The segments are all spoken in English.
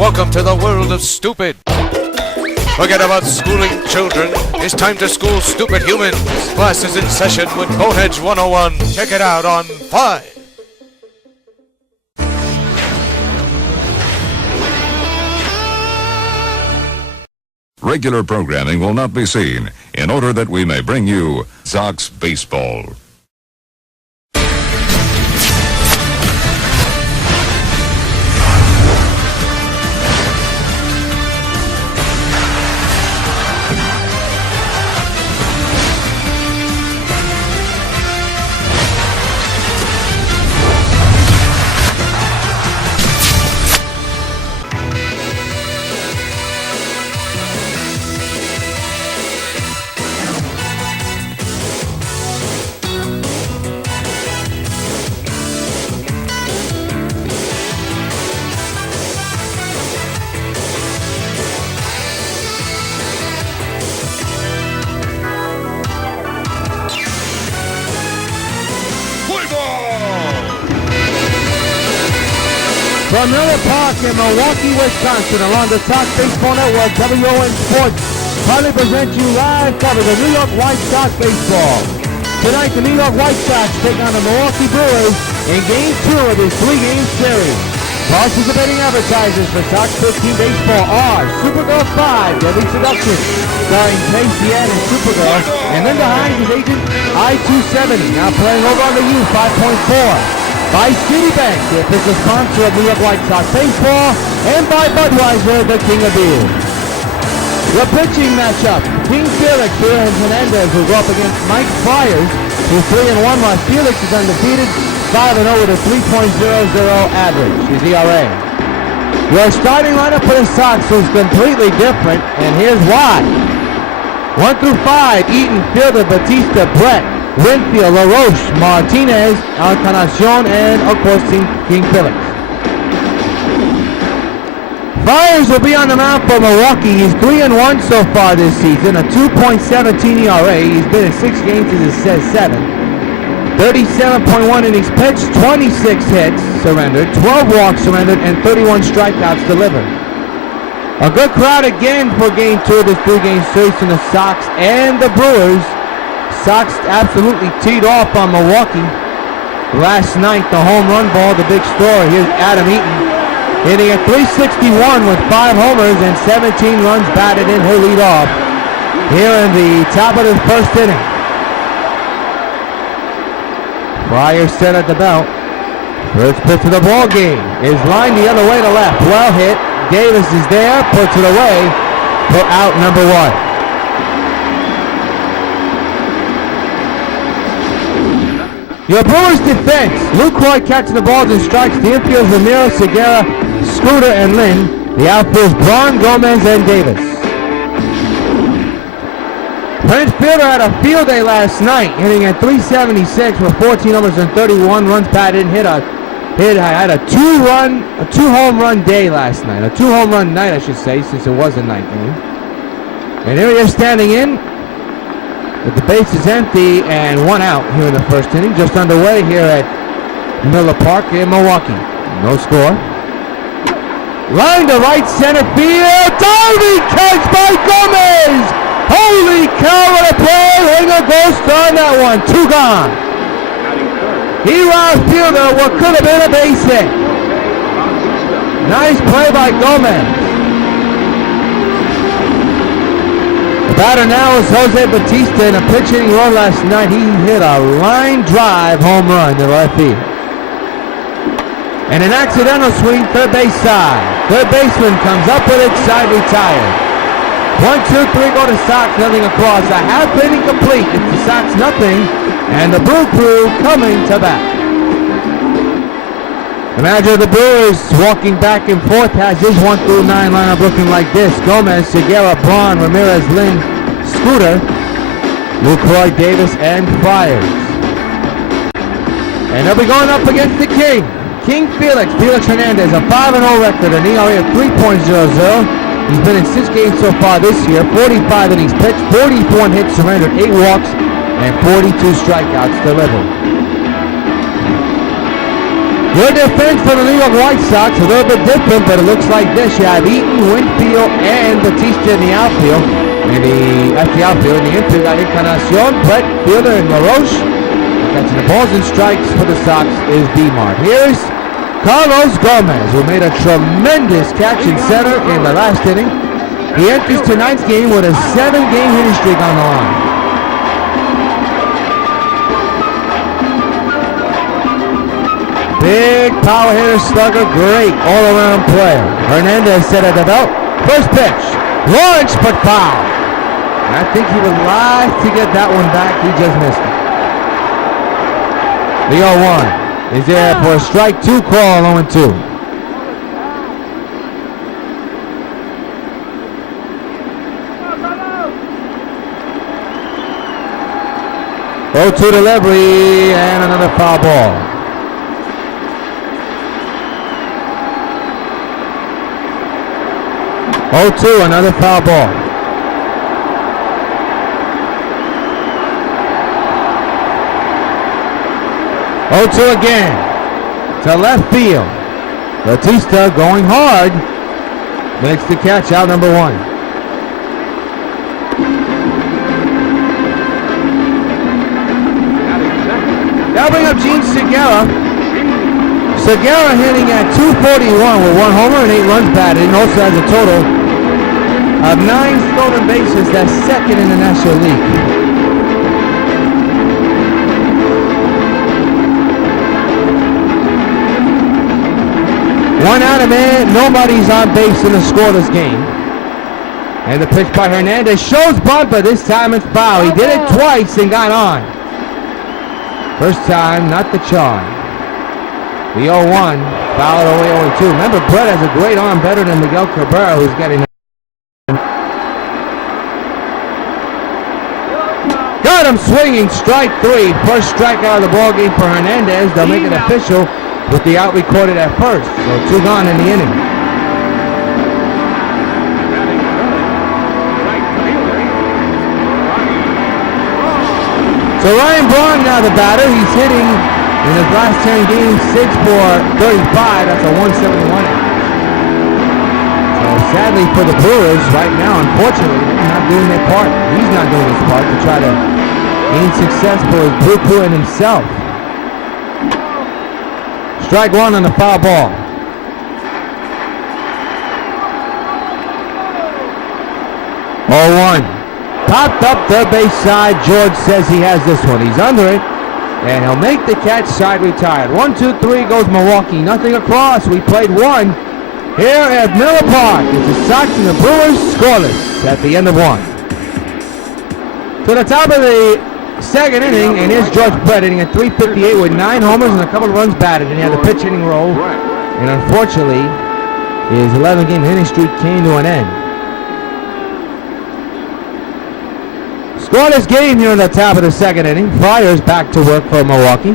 Welcome to the world of stupid. Forget about schooling children. It's time to school stupid humans. Class is in session with Boneheads 101. Check it out on 5. Regular programming will not be seen in order that we may bring you Sox Baseball. From Miller Park in Milwaukee, Wisconsin, along the Sox Baseball Network, WON Sports proudly presents you live coverage of New York White Sox baseball. Tonight, the New York White Sox take on the Milwaukee Brewers in Game 2 of this 3-game series. Participating advertisers for Sox 15 baseball are Supergirl 5, Deadly Seduction, starring Casey Ann and Supergirl, and Linda Hines is Agent I-270, now playing over on the U 5.4. By Citibank, the official sponsor of New York White Sox baseball, and by Budweiser, the king of beer. The pitching matchup, King Felix here and Hernandez will go up against Mike Friars, who's 3-1, while Felix is undefeated, 5-0 with a 3.00 average, his ERA. Your starting lineup for the Sox is completely different, and here's why. 1 through 5, Eaton, Fielder, Batista, Brett, Winfield, LaRoche, Martinez, Encarnacion, and of course King Felix. Friars will be on the mound for Milwaukee. He's 3-1 so far this season, a 2.17 ERA. He's been in 6 games as it says 7. 37.1 innings pitched, 26 hits surrendered, 12 walks surrendered, and 31 strikeouts delivered. A good crowd again for Game 2 of this 3-game series from the Sox and the Brewers. Sox absolutely teed off on Milwaukee. Last night, the home run ball, the big story. Here's Adam Eaton hitting at 361 with 5 homers and 17 runs batted in. He'll lead off here in the top of the first inning. Friars set at the belt. First pitch of the ball game is lined the other way to left. Well hit. Davis is there, puts it away for out number 1. Your Brewers defense, Lucroy catching the balls and strikes. The infield's Ramirez, Segura, Scooter, and Lynn. The outfield's Braun, Gomez, and Davis. Prince Fielder had a field day last night, hitting at 376 with 14 homers and 31 runs batted in. Had a 2-home run day last night. A 2-home run night, I should say, since it was a night game. And here he is standing in. But the base is empty and 1 out here in the first inning. Just underway here at Miller Park in Milwaukee. No score. Line to right center field. Diving catch by Gomez. Holy cow, what a play. Ringer goes on that one. 2 gone. He robbed fielder what could have been a base hit. Nice play by Gomez. The batter now is Jose Batista in a pitch hitting role last night. He hit a line drive home run to left field. And an accidental swing third base side. Third baseman comes up with it, side retired. 1, 2, 3 go to Sox, nothing across. A half inning complete. It's the Sox nothing, and the Brew Crew coming to bat. The manager of the Brewers walking back and forth has his 1 through 9 lineup looking like this. Gomez, Segura, Braun, Ramirez, Lynn, Scooter, Lucroy, Davis, and Friars. And they'll be going up against the King. King Felix Hernandez, a 5-0 record, an ERA of 3.00. He's been in 6 games so far this year, 45 innings pitched, 44 hits surrendered, 8 walks, and 42 strikeouts delivered. Good defense for the New York White Sox, a little bit different, but it looks like this. You have Eaton, Winfield, and Batista in the outfield. That's the outfield. In the infield, got Encarnacion, Brett, Fielder, and LaRoche. Catching the balls and strikes for the Sox is B-Mart. Here's Carlos Gomez, who made a tremendous catch in center in the last inning. He enters tonight's game with a 7-game hitting streak on the line. Big power hitter, slugger, great all-around player. Hernandez set at the belt. First pitch, launched but foul. And I think he would like to get that one back. He just missed it. The 0-1 is there for a strike 2 call, 0-2. 0-2 delivery and another foul ball. 0-2, another foul ball. Oh, 2 again. To left field. Batista going hard. Makes the catch, out number 1. Now bring up Gene Segura. Segura hitting at .241 with 1 homer and 8 runs batted, and also has a total of 9 stolen bases. That's second in the National League. One out of man, nobody's on base in the scoreless game. And the pitch by Hernandez shows bunt, but this time it's foul. He did it twice and got on. First time, not the charm. The 0-1, fouled away 0-2. Remember, Brett has a great arm, better than Miguel Cabrera, who's getting. Got him swinging, strike 3. First strikeout of the ball game for Hernandez. They'll make it official with the out recorded at first. So 2 gone in the inning. So Ryan Braun now the batter. He's hitting in his last 10 games 6 for 35. That's a 171. So sadly for the Brewers right now, unfortunately, they're not doing their part. He's not doing his part to try to gain success for his Brew Crew and himself. Strike 1 on the foul ball. 0-1. Popped up third base side. George says he has this one. He's under it. And he'll make the catch, side retired. 1-2-3 goes Milwaukee. Nothing across. We played 1 here at Miller Park. It's the Sox and the Brewers scoreless at the end of 1. To the top of the second inning, and here's George Brett hitting at .358 with 9 homers and a couple of runs batted. And he had the pitch hitting role. And unfortunately, his 11-game hitting streak came to an end. Scoreless game here in the top of the second inning. Friars back to work for Milwaukee.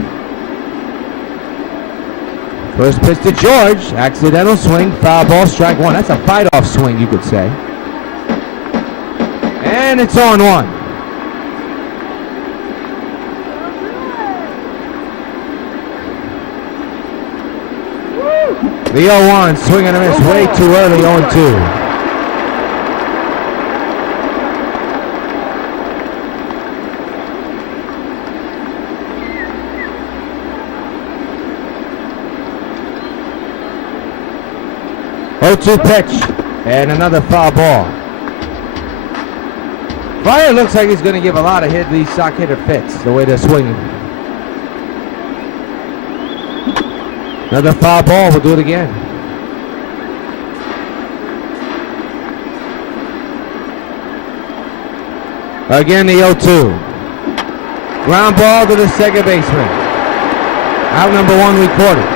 First pitch to George. Accidental swing. Foul ball. Strike 1. That's a fight-off swing, you could say. And it's 0-1. The 0-1. Swing and a miss. Way too early. 0-2. Pitch and another foul ball. Fryer looks like he's going to give a lot of these Sox hitter fits the way they're swinging. Another foul ball. We'll do it again. Again, the 0-2. Ground ball to the second baseman. Out number 1 recorded.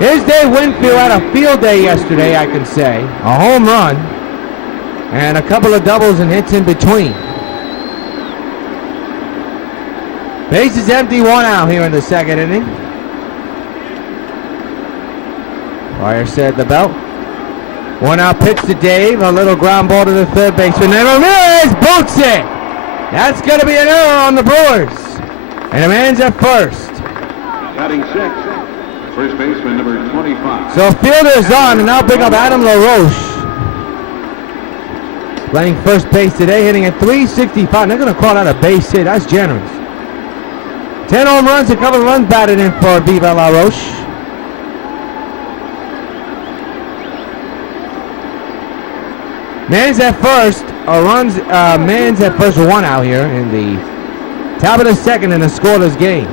Here's Dave Winfield had a field day yesterday, I can say. A home run and a couple of doubles and hits in between. Base is empty, 1 out here in the second inning. Fire set the belt. One out pitch to Dave. A little ground ball to the third baseman. And Ramirez boots it. That's going to be an error on the Brewers. And the man's at first. Batting six, first baseman number 25. So fielder's on, and now bring up Adam LaRoche. Playing first base today, hitting at .365. They're going to call that a base hit. That's generous. 10 home runs, a couple of runs batted in for Viva LaRoche. Man's at first. Man's at first, one out here in the top of the second in a scoreless game.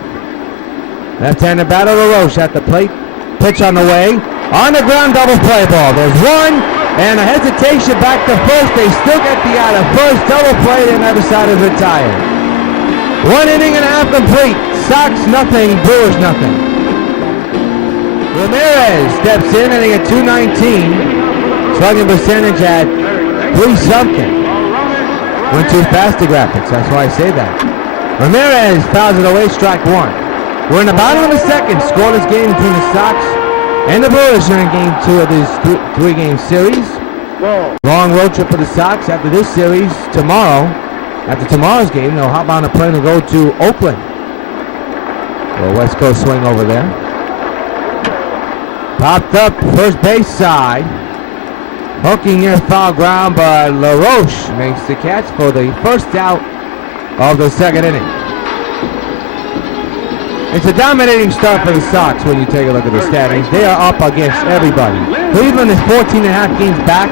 Left-handed batter LaRoche at the plate. Pitch on the way. On the ground, double play ball. There's one, and a hesitation back to first. They still get the out of first. Double play, and the other side is retired. 1 inning and a half complete. Sox nothing, Brewers nothing. Ramirez steps in, hitting at .219. Slugging percentage at 3-something. Went too fast to graphics, that's why I say that. Ramirez fouls it away, strike one. We're in the bottom of the second. Scoreless game between the Sox and the Brewers here in game 2 of this three-game series. Long road trip for the Sox after this series tomorrow. After tomorrow's game, they'll hop on a plane and go to Oakland. A West Coast swing over there. Popped up first base side. Hooking near foul ground, but LaRoche makes the catch for the first out of the second inning. It's a dominating start for the Sox when you take a look at the standings. They are up against everybody. Cleveland is 14.5 games back.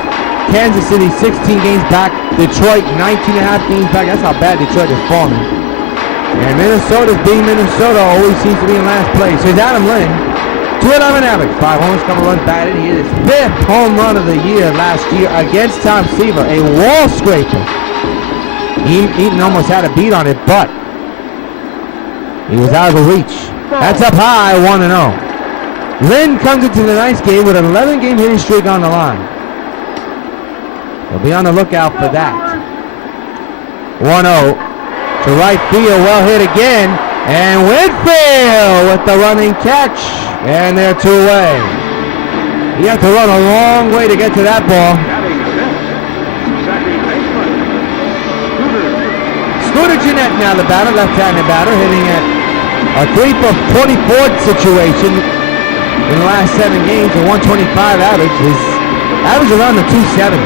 Kansas City 16 games back. Detroit 19.5 games back. That's how bad Detroit is falling. And Minnesota's being Minnesota, always seems to be in last place. Here's Adam Lynn. 211 average, 5 homers, couple runs batted. He hit his 5th home run of the year last year against Tom Seaver, a wall scraper. Eaton almost had a beat on it, but he was out of the reach. That's up high, 1-0. Lynn comes into the ninth game with an 11-game hitting streak on the line. He'll be on the lookout for that. 1-0 to right field, well hit again, and Whitfield with the running catch. And they're 2 away. You have to run a long way to get to that ball. Scooter Jeanette now the batter, left-handed batter, hitting at a 3 for 24 situation in the last 7 games. A 125 average. His average around the 270s.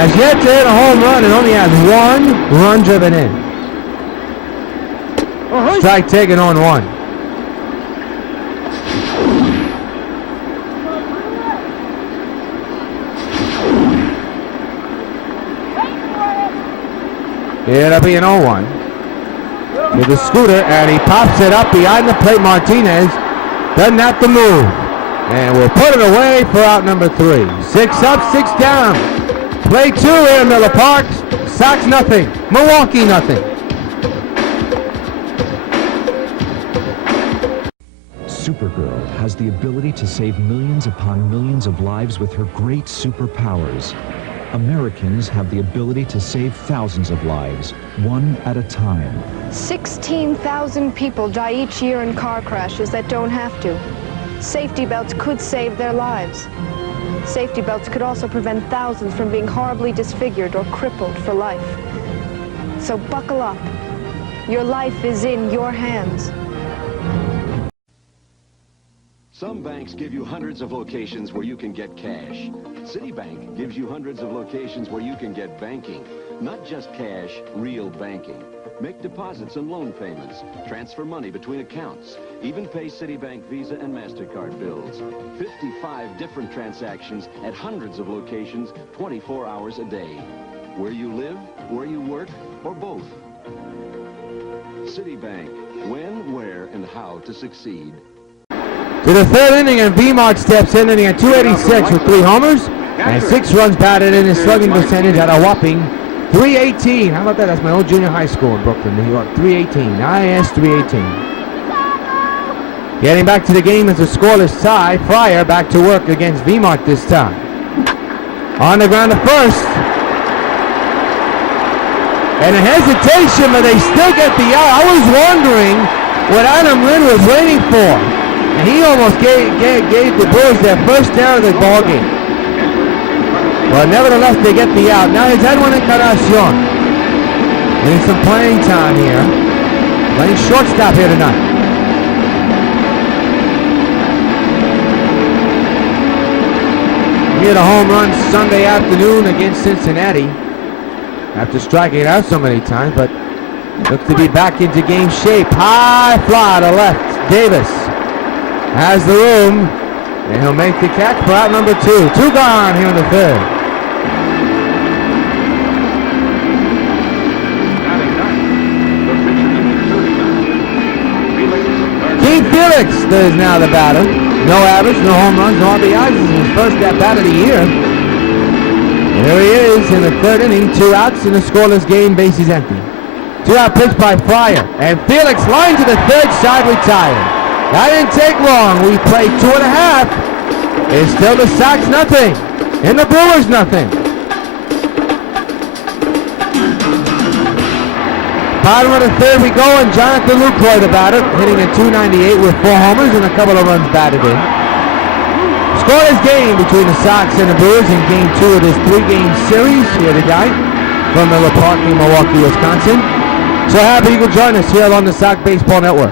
Has yet to hit a home run and only has 1 run driven in. Strike taken on 1. It'll be an 0-1 with the scooter, and he pops it up behind the plate. Martinez doesn't have to move, and we'll put it away for out number 3. 6 up, 6 down. Play 2 here in Miller Park. Sox nothing, Milwaukee nothing. Supergirl has the ability to save millions upon millions of lives with her great superpowers. Americans have the ability to save thousands of lives, one at a time. 16,000 people die each year in car crashes that don't have to. Safety belts could save their lives. Safety belts could also prevent thousands from being horribly disfigured or crippled for life. So buckle up. Your life is in your hands. Some banks give you hundreds of locations where you can get cash. Citibank gives you hundreds of locations where you can get banking. Not just cash, real banking. Make deposits and loan payments. Transfer money between accounts. Even pay Citibank Visa and MasterCard bills. 55 different transactions at hundreds of locations, 24 hours a day. Where you live, where you work, or both. Citibank. When, where, and how to succeed. To the 3rd inning, and V-Mart steps in, hitting at .286 with 3 homers and 6 runs batted in. His slugging percentage at a whopping .318. How about that? That's my old junior high school in Brooklyn, New York. .318. IS .318. Getting back to the game is a scoreless tie. Fryer back to work against V-Mart this time. On the ground to first. And a hesitation, but they still get the out. I was wondering what Adam Lynn was waiting for. And he almost gave the Brewers their first error of the ball game. But nevertheless, they get the out. Now it's Edwin Encarnacion. Getting some playing time here. Playing shortstop here tonight. He hit a home run Sunday afternoon against Cincinnati after striking it out so many times, but looks to be back into game shape. High fly to left. Davis has the room, and he'll make the catch for out number 2. 2 gone here in the third. King Felix is now the batter. No average, no home runs, no RBIs. This is his first at-bat of the year. There he is in the third inning. 2 outs in a scoreless game. Bases empty. 2-out pitch by Fryer. And Felix line to the third side, retired. That didn't take long. We played 2.5. It's still the Sox nothing. And the Brewers nothing. Bottom of the third we go, and Jonathan Lucroy the batter, hitting at .298 with 4 homers and a couple of runs batted in. Scoreless game between the Sox and the Brewers in game 2 of this 3-game series here tonight from Miller Park in Milwaukee, Wisconsin. So happy you could join us here on the Sox Baseball Network.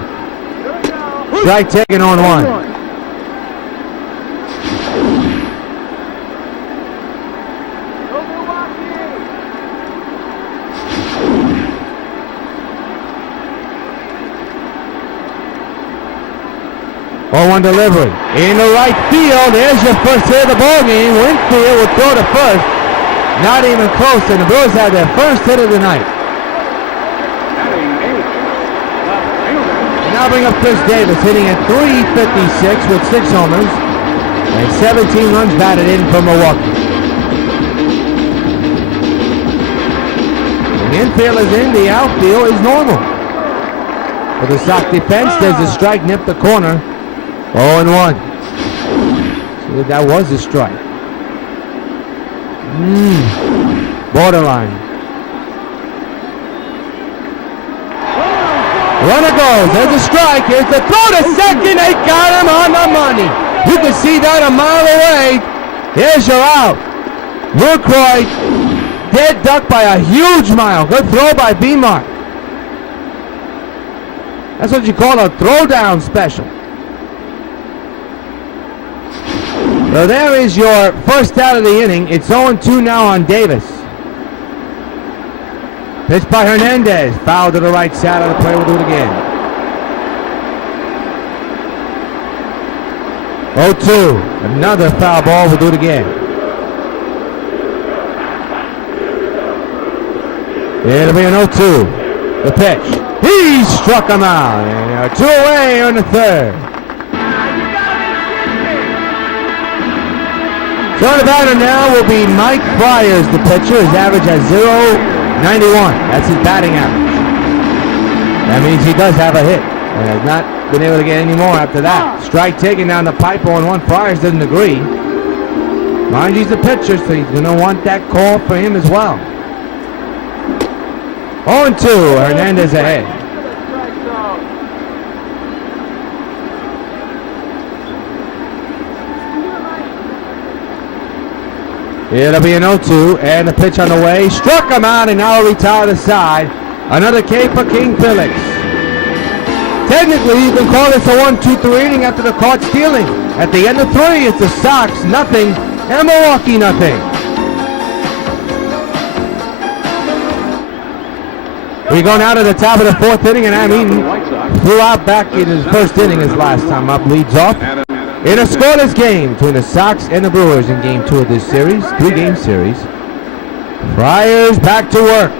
Strike taken on 1. 0-1 delivery. In the right field, there's your first hit of the ball game. Winfield will throw to first. Not even close, and the Brewers have their first hit of the night. And now bring up Chris Davis, hitting at .356 with 6 homers and 17 runs batted in from Milwaukee. The infield is in, the outfield is normal. For the Sox defense, there's a strike, nipped the corner. 0-1. So that was a strike. Borderline. Runner goes. There's a strike. Here's the throw to second. They got him on the money. You can see that a mile away. Here's your out. Lucroy dead duck by a huge mile. Good throw by B-Mark. That's what you call a throwdown special. So there is your first out of the inning. It's 0-2 now on Davis. Pitch by Hernandez. Foul to the right side of the play. We'll do it again. 0-2. Another foul ball. We'll do it again. It'll be an 0-2. The pitch. He struck him out. And 2 away on the third. So the batter now will be Mike Friars, the pitcher. His average has .091. That's his batting average. That means he does have a hit. And has not been able to get any more after that. Strike taken down the pipe 0-1. Friars doesn't agree. Mind you, he's the pitcher, so he's going to want that call for him as well. 0-2. Hernandez ahead. It'll be an 0-2, and the pitch on the way. Struck him out, and now retire the side. Another K for King Felix. Technically, you can call this a 1-2-3 inning after the caught stealing. At the end of 3, it's the Sox nothing and Milwaukee nothing. We go now to the top of the 4th inning, and Adam Eaton flew out back in his first inning his last time up. Leads off. In a scoreless game between the Sox and the Brewers in game 2 of this series, 3-game series. Friars back to work.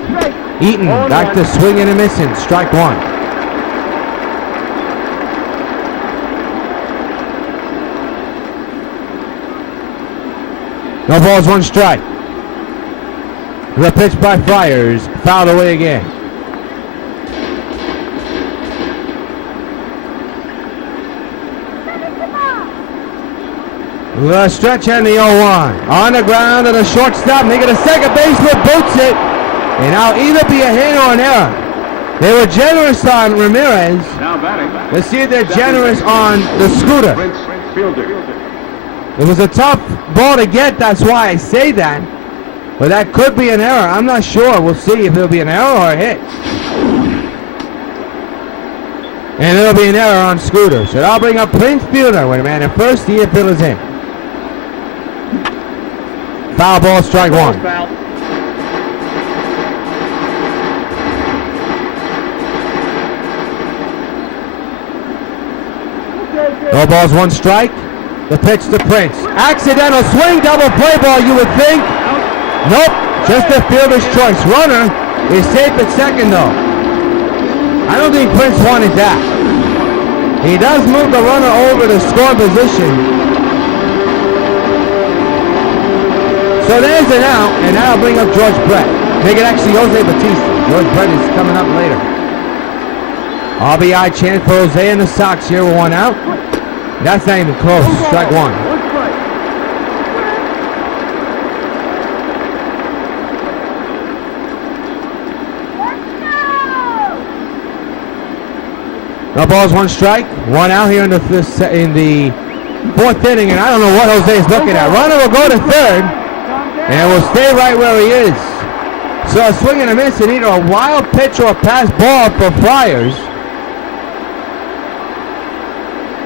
Eaton back to swinging and missing. Strike 1. No balls, 1 strike. The pitch by Friars, fouled away again. The stretch and the 0-1. On the ground and a shortstop, making a second baseman boots it. And now either be a hit or an error. They were generous on Ramirez. Now batting. Let's see if they're generous on the Scooter. Prince Fielder. It was a tough ball to get, that's why I say that. But that could be an error. I'm not sure. We'll see if it'll be an error or a hit. And it'll be an error on Scooter. So I'll bring up Prince Fielder. Wait a minute. First, the infield is in. Foul ball, strike one. No balls, one strike. The pitch to Prince. Accidental swing, double play ball, you would think. Nope, just a fielder's choice. Runner is safe at second, though. I don't think Prince wanted that. He does move the runner over to score position. So there's an out, and that'll bring up George Brett. Make it actually Jose Bautista. George Brett is coming up later. RBI chance for Jose and the Sox here with one out. That's not even close. Strike one. No balls, one strike. One out here in the fourth inning, and I don't know what Jose is looking at. Runner will go to third, and will stay right where he is. So a swing and a miss, and either a wild pitch or a pass ball for Friars.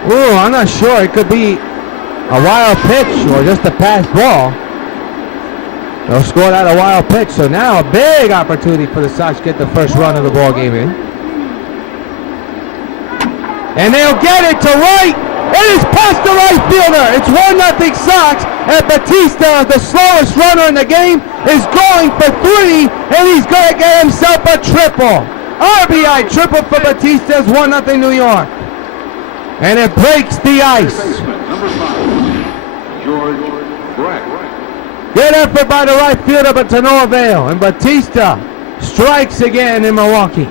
Ooh, I'm not sure. It could be a wild pitch or just a pass ball. They'll score out a wild pitch. So now a big opportunity for the Sox to get the first run of the ball game in. And they'll get it to right. It is past the right fielder. It's 1-0 Sox. And Bautista, the slowest runner in the game, is going for 3. And he's going to get himself a triple. RBI triple for Bautista. It's 1-0 New York. And it breaks the ice. Number 5, George Brett. Good effort by the right fielder, but to no avail. And Bautista strikes again in Milwaukee.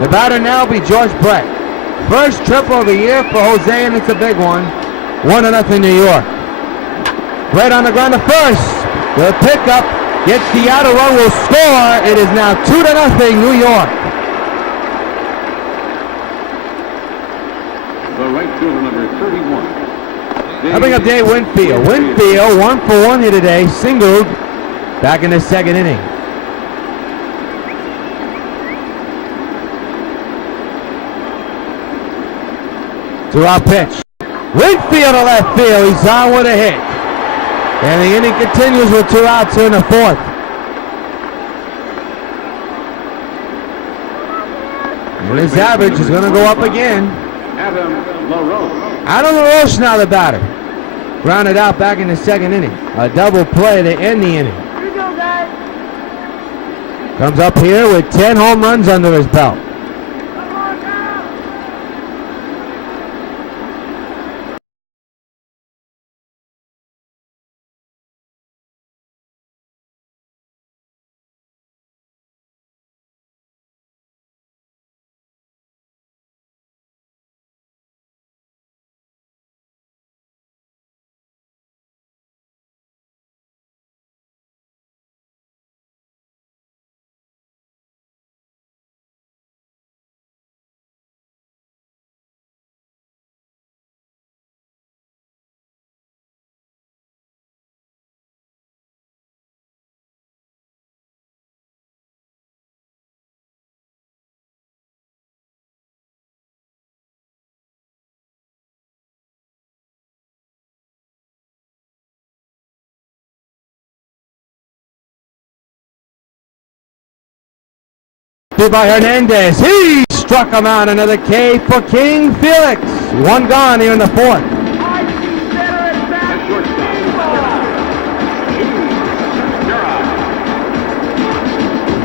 The batter now will be George Brett. First triple of the year for Jose, and it's a big one. 1-0 New York. Brett on the ground to first. The pickup. Gets the outer run, will score. It is now 2-0 New York. The right fielder, number 31. I bring up Dave Winfield. Winfield, 1 for 1 here today, singled back in the second inning. Two-out pitch. Winfield to left field. He's on with a hit. And the inning continues with 2 outs here in the fourth. And his average is going to go up again. Adam LaRoche now the batter. Grounded out back in the second inning. A double play to end the inning. Comes up here with 10 home runs under his belt. By Hernandez. He struck him out. Another K for King Felix. One gone here in the fourth.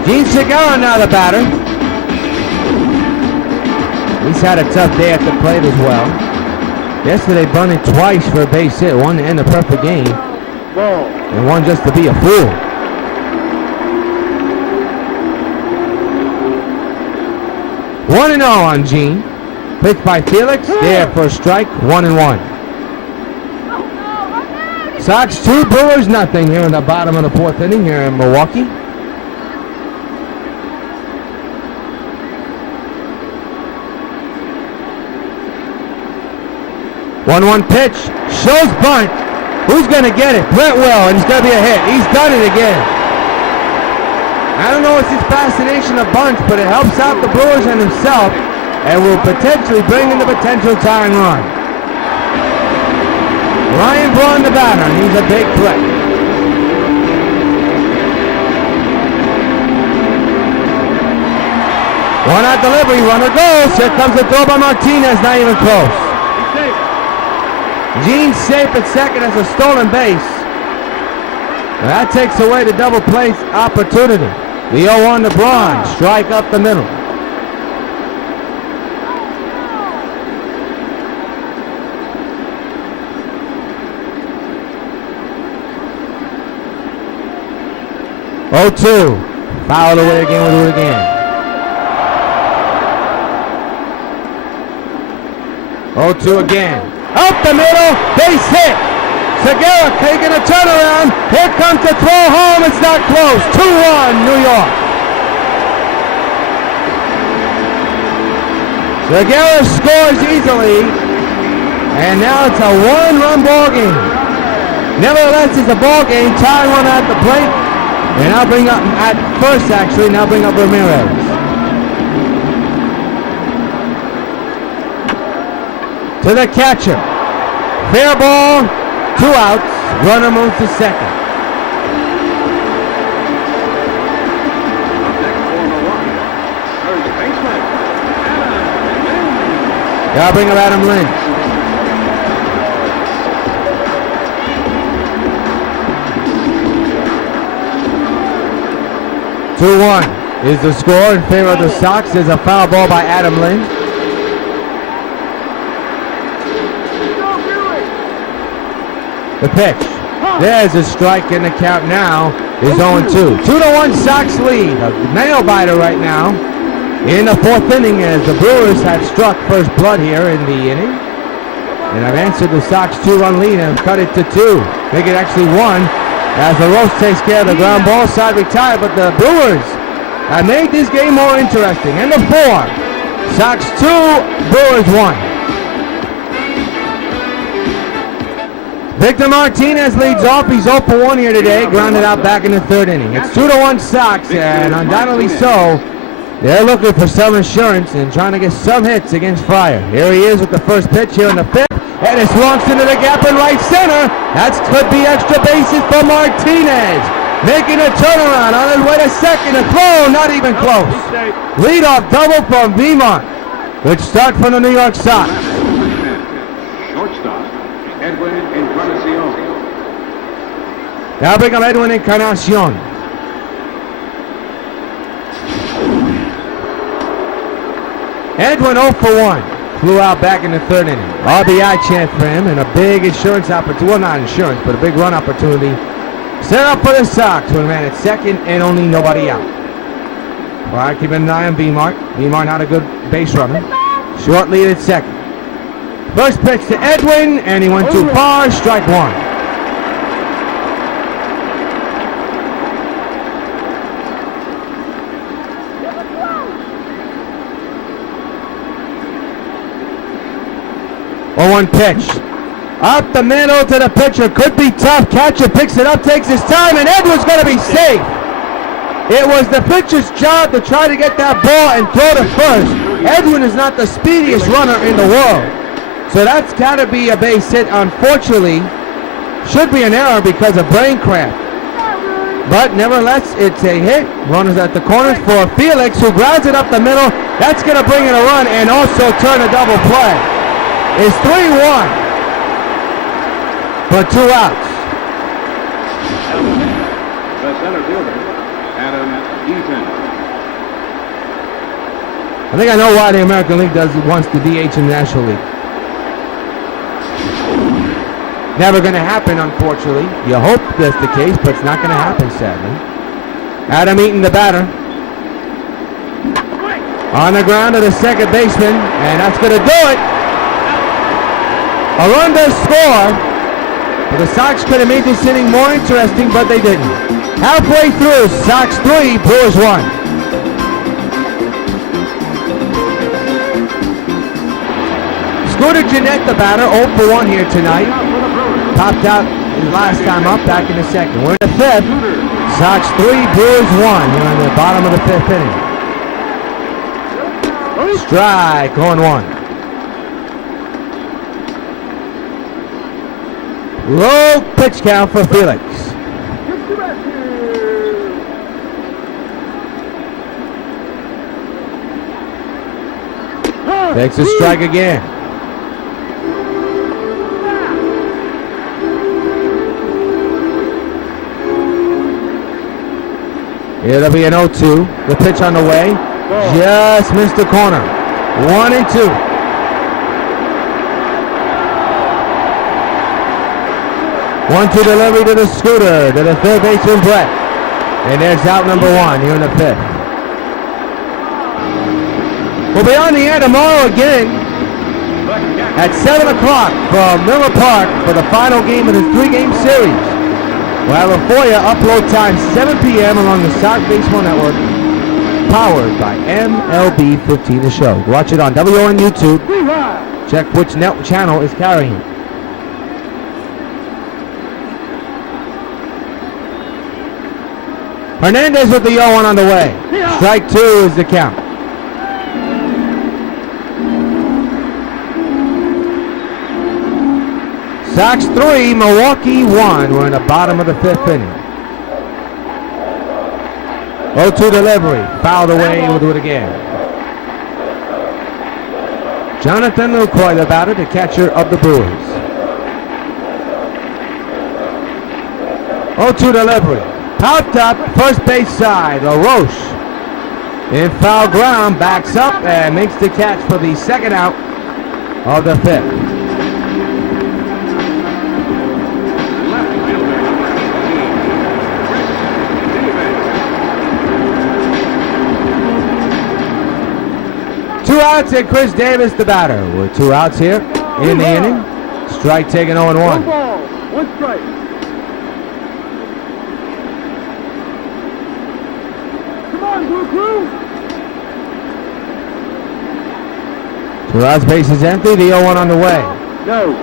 Gene Segura now the batter. He's had a tough day at the plate as well. Yesterday bunted twice for a base hit. One to end the perfect game. And one just to be a fool. 1-0 on Gene. Pitch by Felix. There for a strike. 1-1. Sox 2, Brewers nothing here in the bottom of the fourth inning here in Milwaukee. One pitch, shows bunt. Who's gonna get it? Brett will, and it's gonna be a hit. He's done it again. I don't know what's his fascination of bunts, but it helps out the Brewers and himself, and will potentially bring in the potential tying run. Ryan Braun, the batter, and he's a big threat. One out delivery, runner goes. Here comes the throw by Martinez, not even close. Gene safe at second as a stolen base. And that takes away the double play opportunity. The 0-1 to Braun, strike up the middle. Oh, 2. Foul away again, we'll do it again. 0-2 again. Up the middle, base hit. Segura taking a turnaround. Here comes the throw home. It's not close. 2-1 New York. Segura scores easily. And now it's a one-run ball game. Nevertheless, it's a ball game. Tying one at the plate. And I'll bring up, at first actually, now bring up Ramirez. To the catcher. Fair ball, 2 outs. Runner moves to second. Gotta bring up Adam Lynch. Two-1 is the score in favor of the Sox. There's a foul ball by Adam Lynch. The pitch. There's a strike in the count now. Is 0-2. 2-1 Sox lead. A nail biter right now in the fourth inning as the Brewers have struck first blood here in the inning. And I've answered the Sox 2-run lead and cut it to 2. Make it actually 1 as the Roast takes care of the ground ball side retired. But the Brewers have made this game more interesting. And the 4. Sox 2, Brewers 1. Victor Martinez leads off. He's 0 for 1 here today. Grounded out back in the third inning. It's 2-1 Sox, and undoubtedly so. They're looking for some insurance and trying to get some hits against Fryer. Here he is with the first pitch here in the fifth, and it's launched into the gap in right center. That could be extra bases for Martinez. Making a turnaround on his way to second. A throw, not even close. Leadoff double from Vimont. Good start from the New York Sox. Shortstop, Edwin Encarnacion. Now bring up Edwin Encarnacion. Edwin 0 for 1. Flew out back in the third inning. RBI chance for him and a big insurance opportunity. Well, not insurance, but a big run opportunity. Set up for the Sox with a man at second and only nobody out. All right, keeping an eye on B-Mart. B-Mart not a good base runner. Short lead at second. First pitch to Edwin, and he went too far. Strike 1. One pitch. Up the middle to the pitcher. Could be tough. Catcher picks it up, takes his time, and Edwin's going to be safe. It was the pitcher's job to try to get that ball and throw to first. Edwin is not the speediest runner in the world. So that's got to be a base hit. Unfortunately, should be an error because of brain cramp. But nevertheless, it's a hit. Runners at the corners for Felix, who grounds it up the middle. That's going to bring in a run and also turn a double play. It's 3-1 for 2 outs. The center fielder, Adam Eaton. I think I know why the American League wants the DH in the National League. Never going to happen, unfortunately. You hope that's the case, but it's not going to happen, sadly. Adam Eaton, the batter. On the ground to the second baseman, and that's going to do it. A run does score, But the Sox could have made this inning more interesting, but they didn't. Halfway through, Sox 3, Brewers 1. Scooter Jeanette, the batter, 0 for 1 here tonight. Popped out his last time up back in the second. We're in the fifth. Sox 3, Brewers 1. We're in the bottom of the fifth inning. Strike, 0-1. Low pitch count for Felix. Takes a strike again. It'll be an 0-2. The pitch on the way. Just missed the corner. 1-2. One-two delivery to the Scooter, to the third baseman Brett. And there's out number 1 here in the fifth. We'll be on the air tomorrow again at 7 o'clock from Miller Park for the final game of the 3-game series. We'll have it for you. Upload time 7 p.m. along the Sox Baseball Network, powered by MLB 15 The Show. Watch it on WON YouTube. Check which net channel is carrying it. Hernandez with the 0-1 on the way. Strike 2 is the count. Sox 3, Milwaukee 1. We're in the bottom of the fifth inning. 0-2 delivery. Fouled away. We'll do it again. Jonathan Lucroy, the batter, the catcher of the Brewers. 0-2 delivery. Popped up, first base side, LaRoche. In foul ground, backs up and makes the catch for the second out of the fifth. Two outs and Chris Davis, the batter. We're 2 outs here in the inning. Strike taken 0-1. 1 ball, 1 strike. Two outs, bases empty. The 0-1 on the way. No.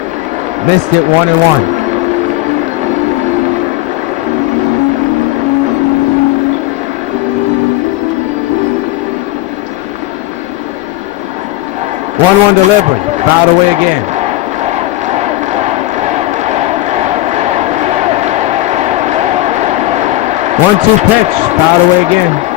Missed it, 1-1. One delivery. Fouled away again. One-two pitch. Fouled away again.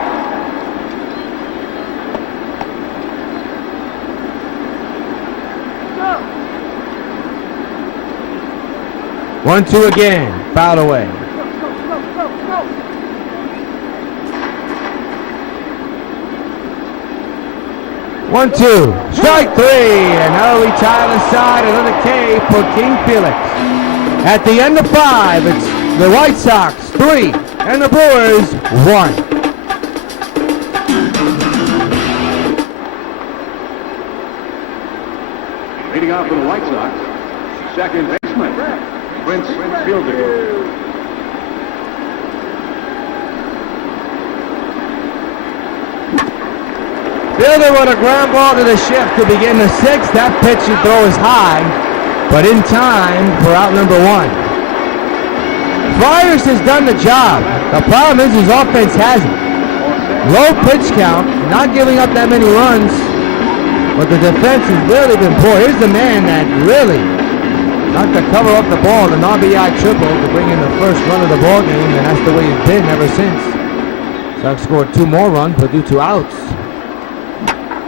One-two again, fouled away. One-two, strike 3, and now we tie the side, another K for King Felix. At the end of 5, it's the White Sox 3 and the Brewers 1. Leading off for the White Sox, second baseman, Prince Fielder. Fielder with a ground ball to the shift to begin the 6th. That pitch he throws high, but in time for out number 1. Friars has done the job. The problem is his offense hasn't. Low pitch count, not giving up that many runs, but the defense has really been poor. Here's the man that really not to cover up the ball, an RBI triple to bring in the first run of the ball game, and that's the way it's been ever since. Sox scored 2 more runs, but due to outs.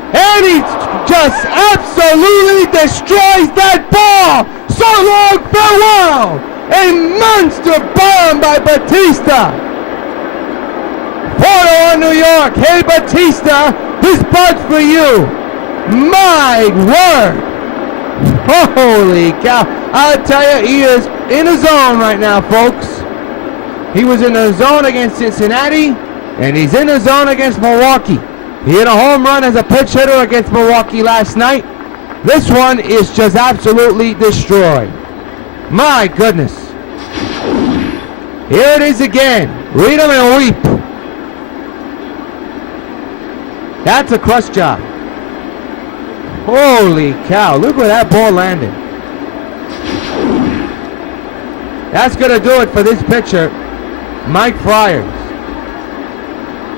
And he just absolutely destroys that ball! So long, farewell! A monster bomb by Batista! 4-1 New York. Hey Batista, this bug's for you. My word! Holy cow. I'll tell you, he is in the zone right now, folks. He was in the zone against Cincinnati, and he's in the zone against Milwaukee. He hit a home run as a pitch hitter against Milwaukee last night. This one is just absolutely destroyed. My goodness. Here it is again. Read them and weep. That's a crush job. Holy cow, look where that ball landed. That's going to do it for this pitcher, Mike Friars.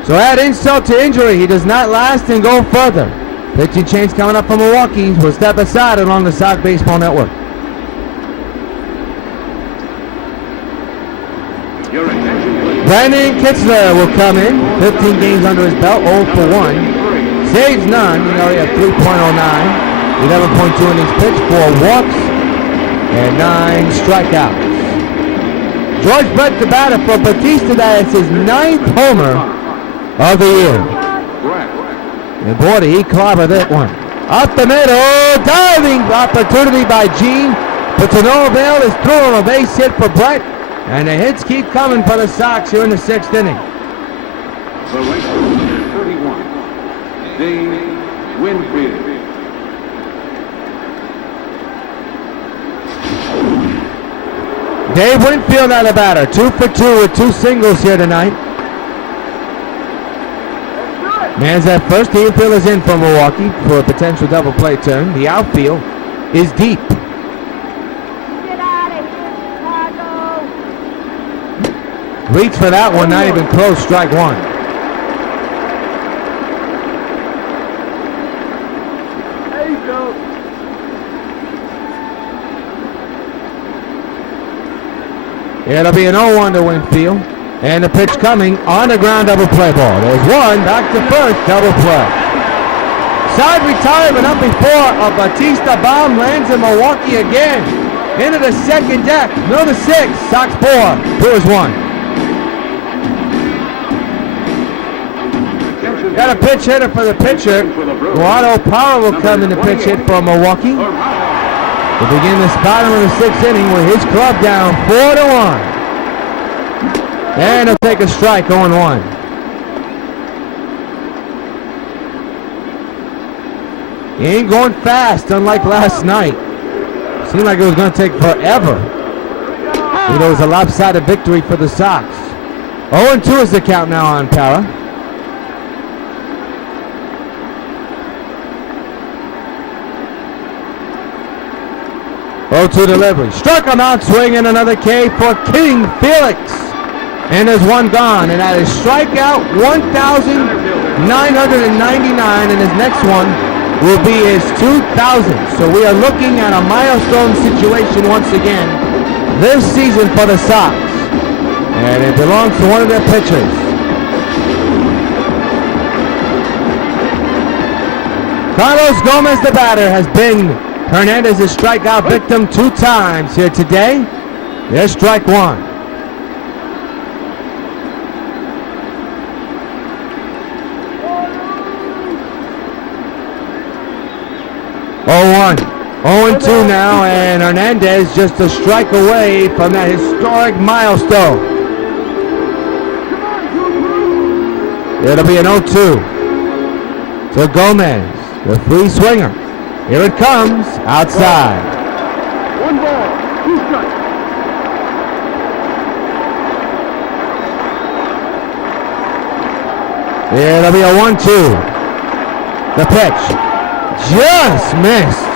So add insult to injury. He does not last and go further. Pitching change coming up from Milwaukee. We'll step aside along the Sox Baseball Network. Brandon Kitzler will come in. 15 games under his belt, 0 for 1. Saves none. He already had 3.09. 11.2 innings pitched, 4 walks, and 9 strikeouts. George Brett, the batter for Batista. That is his 9th homer of the year. And boy, did he clobber that one. Up the middle, diving opportunity by Gene. But to no avail, is through him a base hit for Brett. And the hits keep coming for the Sox here in the 6th inning. The racer, 31, Dave Winfield. Dave Winfield now the batter. 2 for 2 with 2 singles here tonight. Man's at first. The infield is in for Milwaukee for a potential double play turn. The outfield is deep. Reach for that one, not even close, strike 1. There you go. It'll be an 0-1 to Winfield. And the pitch coming on the ground, double play ball. There's one, back to first, double play. Side retirement up before a Batista bomb lands in Milwaukee again. Into the second deck, middle to 6, Sox 4, Brewers 1. Got a pitch hitter for the pitcher. Guado Power will come in the pitch hit for Milwaukee. To begin this bottom of the 6th inning with his club down 4-1. And he'll take a strike, 0-1. He ain't going fast, unlike last night. Seemed like it was going to take forever. It was a lopsided victory for the Sox. 0-2 is the count now on Power. To delivery. Struck him out swinging, another K for King Felix. And there's one gone, and that is strikeout 1,999, and his next one will be his 2,000th. So we are looking at a milestone situation once again this season for the Sox. And it belongs to one of their pitchers. Carlos Gomez, the batter, has been Hernandez's strikeout victim 2 times here today. There's strike 1. Oh, 0-2 now, and Hernandez just a strike away from that historic milestone. It'll be an 0-2 to Gomez, the free swinger. Here it comes, outside. 1 ball, 2 strikes. It'll be a 1-2. The pitch. Just missed.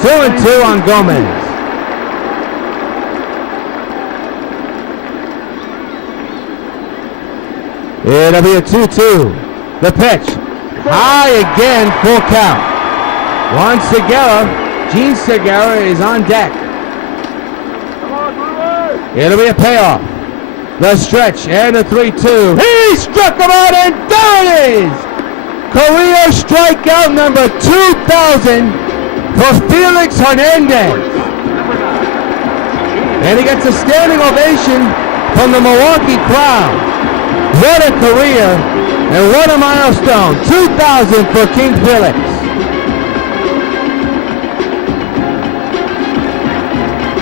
2-2 on Gomez. It'll be a 2-2. The pitch. High again, full count. Juan Segura, Gene Segura is on deck. It'll be a payoff. The stretch and the 3-2. He struck him out, and there it is! Career strikeout number 2,000 for Felix Hernandez. And he gets a standing ovation from the Milwaukee crowd. What a career and what a milestone. 2,000 for King Felix.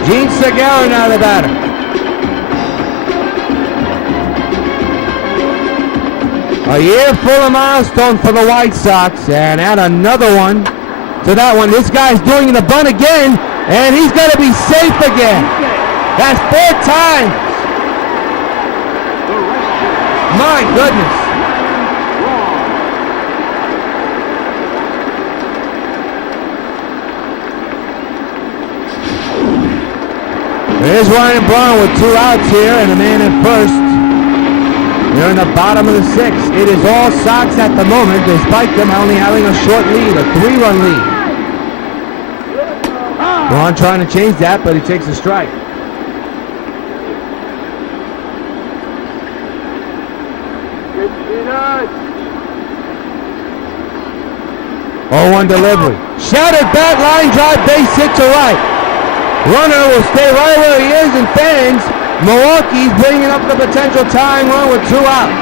Gene Segura now the batter. A year full of milestone for the White Sox, and add another one to that one. This guy's doing the bunt again, and he's going to be safe again. That's 4 times My goodness. There's Ryan Braun with 2 outs here and a man at first. They're in the bottom of the 6th. It is all Sox at the moment, despite them only having a short lead, a 3-run lead. Braun trying to change that, but he takes a strike. 0-1 delivery. Shattered bat, line drive, base hit to right. Runner will stay right where he is, and fans, Milwaukee's bringing up the potential tying run with 2 outs.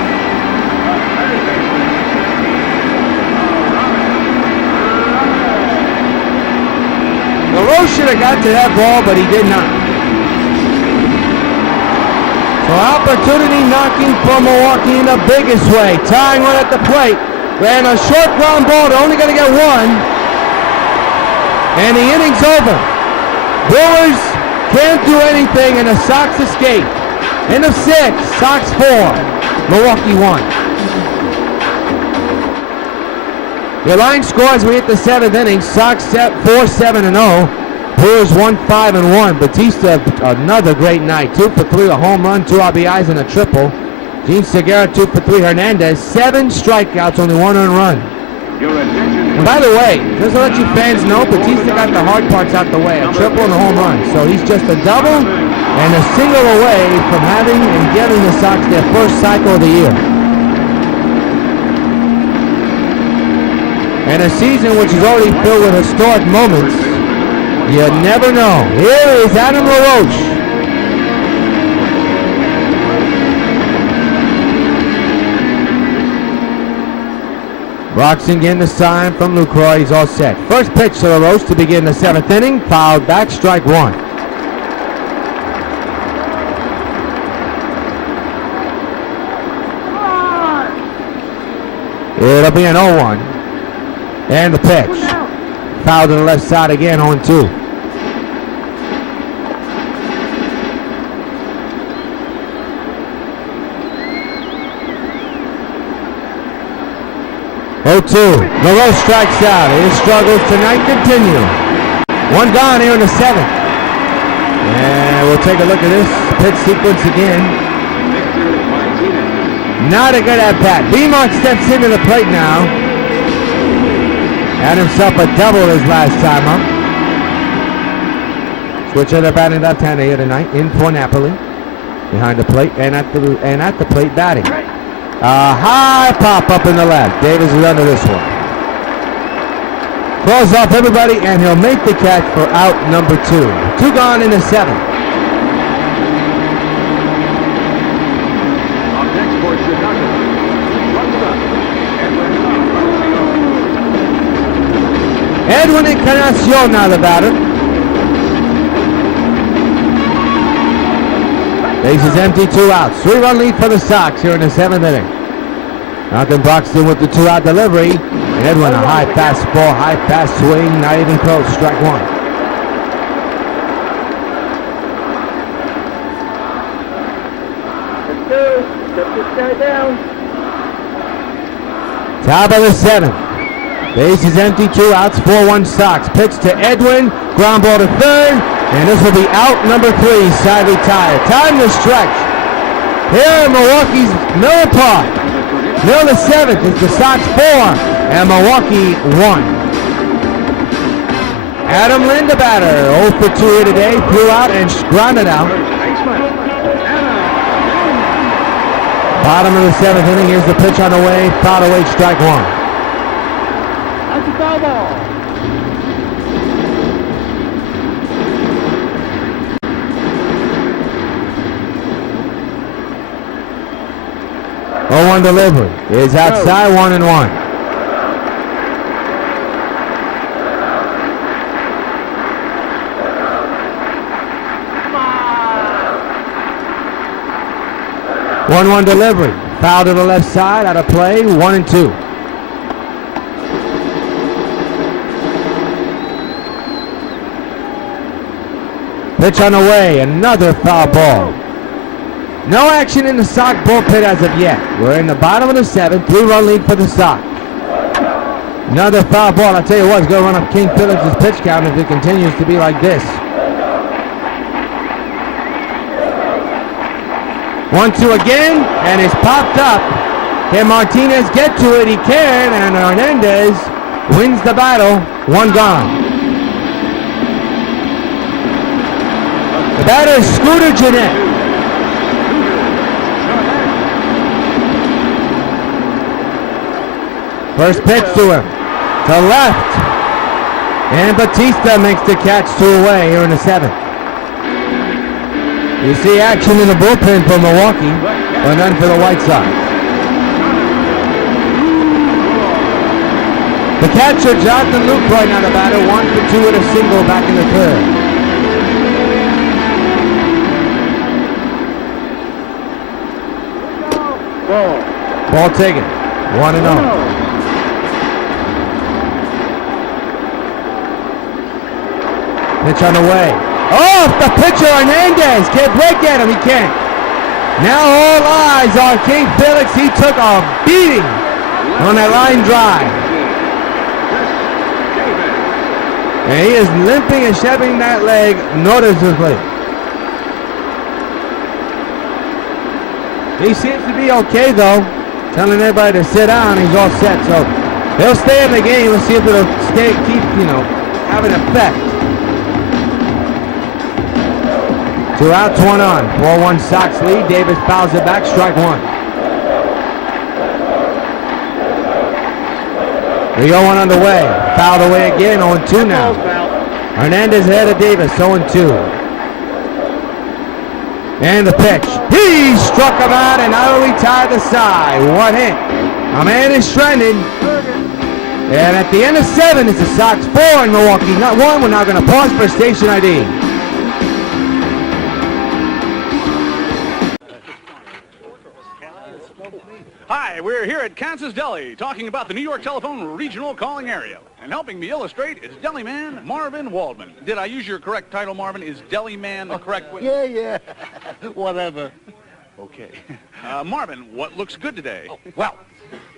LaRoche should have got to that ball, but he did not. So opportunity knocking for Milwaukee in the biggest way. Tying run at the plate. Ran a short ground ball, they're only going to get 1. And the inning's over. Brewers can't do anything, and the Sox escape. End of 6, Sox 4, Milwaukee 1. Your line score as we hit the 7th inning, Sox 4-7-0. Brewers 1-5-1. Batista, another great night. 2 for 3, a home run, 2 RBIs, and a triple. Gene Segura, 2 for 3. Hernandez, 7 strikeouts, only 1 earned run. And by the way, just to let you fans know, Batista got the hard parts out the way, a triple and a home run. So he's just a double and a single away from having and giving the Sox their first cycle of the year. And a season which is already filled with historic moments. You never know. Here is Adam LaRoche. Broxton getting the sign from Lucroy. He's all set. First pitch to LaRoche to begin the 7th inning. Fouled back, strike 1. It'll be an 0-1. And the pitch. Foul to the left side again, 0-2. LaRoche strikes out. His struggles tonight continue. 1 gone here in the 7th. And we'll take a look at this pitch sequence again. Not a good at-bat. Beaumont steps into the plate now. Had himself a double his last time up. Switch of the batting left-hander here tonight in for Napoli. Behind the plate and at the plate batting. A high pop up in the left. Davis is under this one. Throws off everybody, and he'll make the catch for out number 2. 2 gone in the 7th. Edwin Encarnacion now the batter. Base is empty, 2 outs. 3-run lead for the Sox here in the 7th inning. Malcolm Broxton with the 2-out delivery. And Edwin, a high fastball, high fast swing, not even close, strike 1. Top of the 7th. Base is empty, 2 outs, 4-1 Sox. Pitch to Edwin, ground ball to third, and this will be out number 3, side retired. Time to stretch. Here in Milwaukee's Miller Park. Miller the 7th is the Sox 4 and Milwaukee 1. Adam Lind, the batter, 0 for 2 here today, flew out and grounded out. Bottom of the 7th inning, here's the pitch on the way, foul away, strike 1. That's a foul ball. Oh, 0-1 delivery is outside, 1-1. Come on. 1-1 delivery, foul to the left side, out of play, 1-2. Pitch on the way, another foul ball. No action in the Sox bullpen as of yet. We're in the bottom of the 7th, 3-run lead for the Sox. Another foul ball. I'll tell you what, it's going to run up King Phillips' pitch count if it continues to be like this. 1-2 again, and it's popped up. Can Martinez get to it? He can, and Hernandez wins the battle. 1 gone. The batter is Scooter Gennett. First pitch to him. To left. And Batista makes the catch 2 away here in the 7th. You see action in the bullpen for Milwaukee, but none for the White Sox. The catcher, Jonathan Luke, right now the batter, 1 for 2 with a single back in the 3rd. Ball taken. 1-0. Pitch on the way. Off the pitcher, Hernandez. Can't break at him. He can't. Now all eyes on King Felix. He took a beating on that line drive. And he is limping and shoving that leg noticeably. He seems to be okay though. Telling everybody to sit down. He's all set. So he'll stay in the game. We'll see if it'll keep, have an effect. 2 outs, 1 on. 4-1 Sox lead. Davis fouls it back. Strike 1. Rio 1 on the way. Fouled away again. 0-2 now. Hernandez ahead of Davis. 0-2. And the pitch. He struck him out and now retired the side. 1 hit. A man is trending. And at the end of 7, it's the Sox 4 and Milwaukee not 1. We're now going to pause for station ID. Hi, we're here at Kansas Deli talking about the New York telephone regional calling area. And helping me illustrate is Deli Man Marvin Waldman. Did I use your correct title, Marvin? Is Deli Man the correct way? Yeah. Whatever. Okay. Marvin, what looks good today? Well,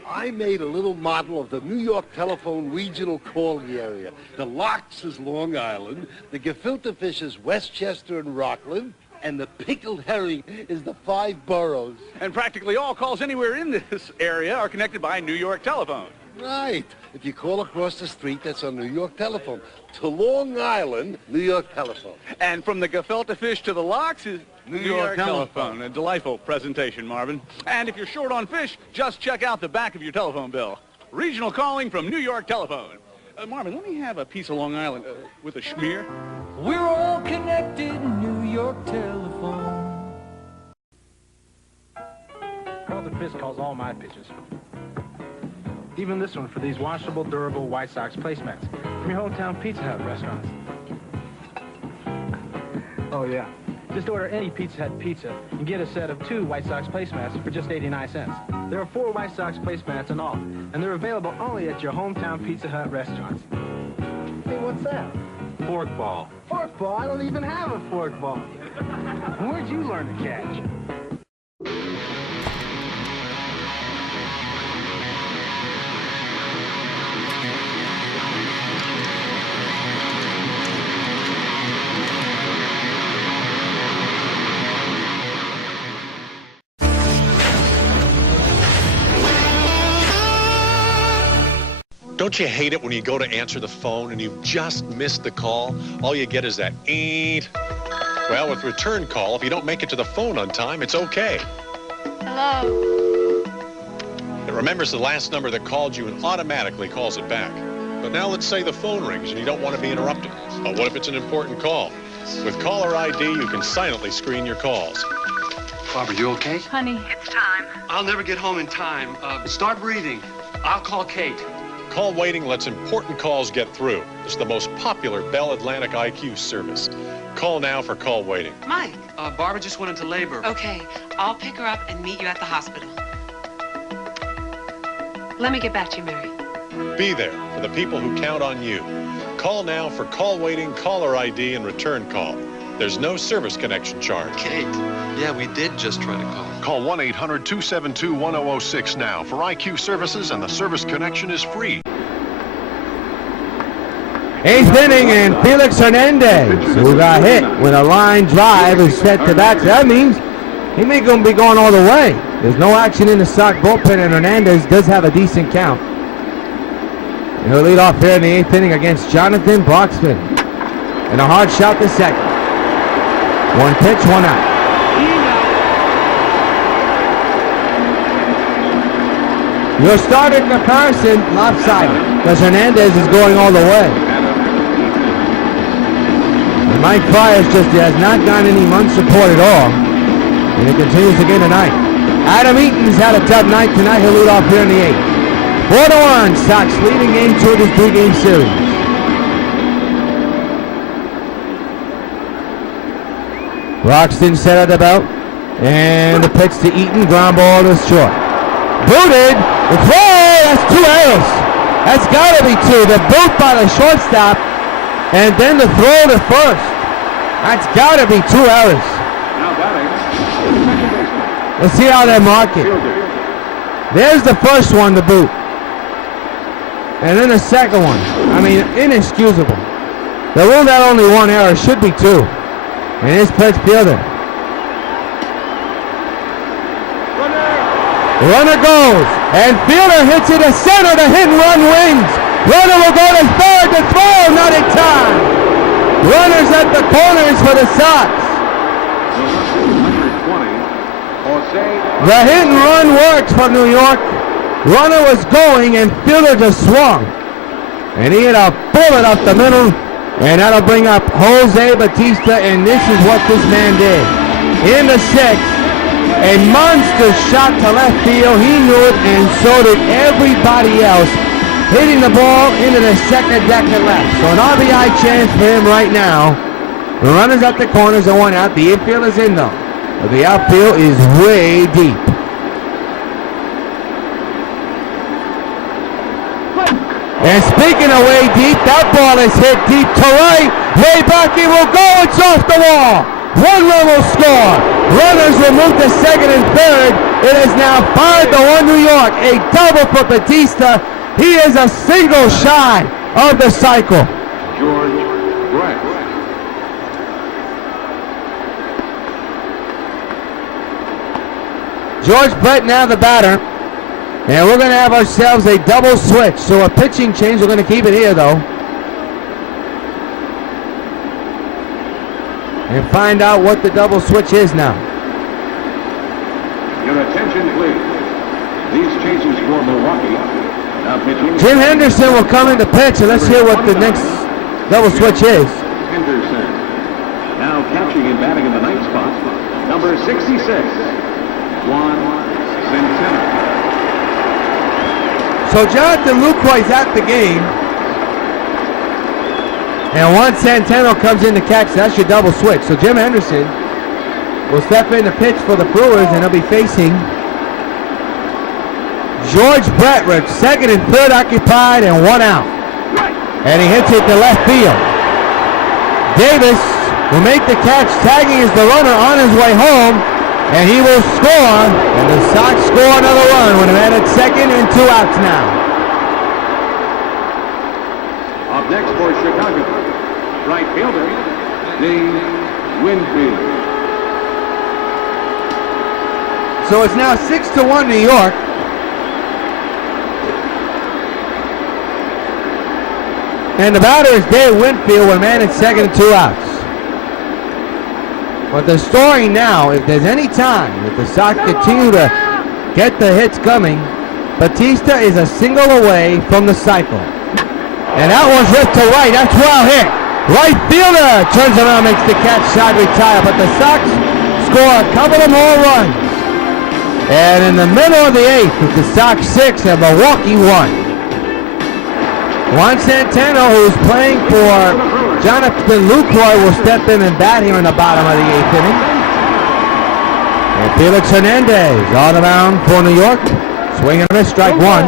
I made a little model of the New York telephone regional calling area. The Locks is Long Island, the gefilte fish is Westchester and Rockland, and the pickled herring is the 5 boroughs. And practically all calls anywhere in this area are connected by New York telephone. Right. If you call across the street, that's on New York telephone. To Long Island, New York telephone. And from the gefilte fish to the Locks is New York telephone. A delightful presentation, Marvin. And if you're short on fish, just check out the back of your telephone bill. Regional calling from New York telephone. Marvin, let me have a piece of Long Island with a schmear. We're all connected, New York telephone. Carlton Fisk calls all my pitches. Even this one for these washable, durable White Sox placemats from your hometown Pizza Hut restaurants. Oh, yeah. Just order any Pizza Hut pizza and get a set of 2 White Sox placemats for just 89 cents. There are 4 White Sox placemats in all, and they're available only at your hometown Pizza Hut restaurants. Hey, what's that? Fork ball. Fork ball? I don't even have a fork ball. Where'd you learn to catch? Don't you hate it when you go to answer the phone and you've just missed the call? All you get is that eeet. Well, with return call, if you don't make it to the phone on time, it's okay. Hello? It remembers the last number that called you and automatically calls it back. But now let's say the phone rings and you don't want to be interrupted. But what if it's an important call? With caller ID, you can silently screen your calls. Barbara, you okay? Honey, it's time. I'll never get home in time. Start breathing. I'll call Kate. Call waiting lets important calls get through. It's the most popular Bell Atlantic IQ service. Call now for call waiting. Mike. Barbara just went into labor. Okay, I'll pick her up and meet you at the hospital. Let me get back to you, Mary. Be there for the people who count on you. Call now for call waiting, caller ID, and return call. There's no service connection charge. Kate, yeah, we did just try to call. Call 1-800-272-1006 now for IQ services, and the service connection is free. 8th inning, and Felix Hernandez, who got hit with a line drive, is set to bat. That means he may be going all the way. There's no action in the Sox bullpen, and Hernandez does have a decent count. And he'll lead off here in the 8th inning against Jonathan Broxman. And a hard shot to second. One pitch, one out. Your starting comparison, lopsided, because Hernandez is going all the way. And Mike Fryers just has not gotten any run support at all. And he continues again tonight. Adam Eaton's had a tough night tonight. He'll lead off here in the 8th. 4-1, Sox leading game 2 of this 3-game series. Broxton set at the belt, and the pitch to Eaton, ground ball is short. Booted, the throw, that's 2 errors. That's got to be 2. The boot by the shortstop, and then the throw to first. That's got to be 2 errors. Now batting, second baseman. Let's see how they mark it. There's the first one, the boot. And then the second one. I mean, inexcusable. The rule that only 1 error should be 2. And his pitch fielder. Runner goes, and fielder hits it to center. The hit and run wins. Runner will go to third. The throw, not in time. Runners at the corners for the Sox. The hit and run worked for New York. Runner was going, and fielder just swung. And he hit a bullet up the middle. And that'll bring up Jose Bautista, and this is what this man did. In the 6th, a monster shot to left field. He knew it, and so did everybody else. Hitting the ball into the second deck and left. So an RBI chance for him right now. The runners at the corners and 1 out. The infield is in though. But the outfield is way deep. And speaking of way deep, that ball is hit deep to right. Way back, it will go. It's off the wall. 1 run will score. Runners will move to second and third. It is now 5-1 New York. A double for Bautista. He is a single shy of the cycle. George Brett. George Brett now the batter. And we're going to have ourselves a double switch. So a pitching change. We're going to keep it here, though. And find out what the double switch is now. Your attention, please. These changes for Milwaukee. Now pitching. Jim Henderson will come in to pitch, and let's hear what the next double switch is. Henderson. Now catching and batting in the 9th spot. Number 66. Juan Centeno. So Jonathan Lucroy's at the game. And Juan Centeno comes in to catch. That's your double switch. So Jim Henderson will step in to pitch for the Brewers, and he'll be facing George Brett, with second and third occupied and 1 out. And he hits it to left field. Davis will make the catch, tagging as the runner on his way home. And he will score, and the Sox score another run with him at second and 2 outs now. Up next for Chicago, right fielder, Dave Winfield. So it's now 6-1 New York. And the batter is Dave Winfield with a man at second and 2 outs. But the story now, if there's any time that the Sox continue to get the hits coming, Bautista is a single away from the cycle. And that one's ripped to right. That's well hit. Right fielder turns around, makes the catch, side retire. But the Sox score a couple of more runs. And in the middle of the 8th, it's the Sox 6 and Milwaukee 1. Juan Centeno, who's playing for Jonathan Lucroy, will step in and bat here in the bottom of the 8th inning. And Felix Hernandez on the mound for New York. Swing and a miss, strike 1.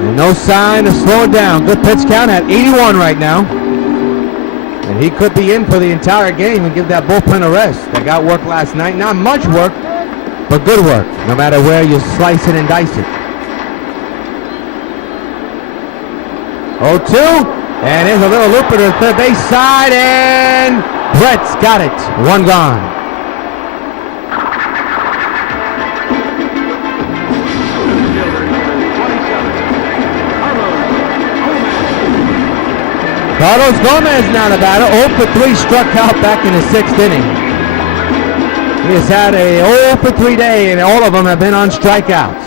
And no sign to slow it down. Good pitch count at 81 right now. And he could be in for the entire game and give that bullpen a rest. They got work last night. Not much work, but good work, no matter where you slice it and dice it. 0-2, and here's a little looper to the third base side, and Brett's got it. One gone. Carlos Gomez now the batter. 0 for 3, struck out back in the 6th inning. He has had a 0 for 3 day, and all of them have been on strikeouts.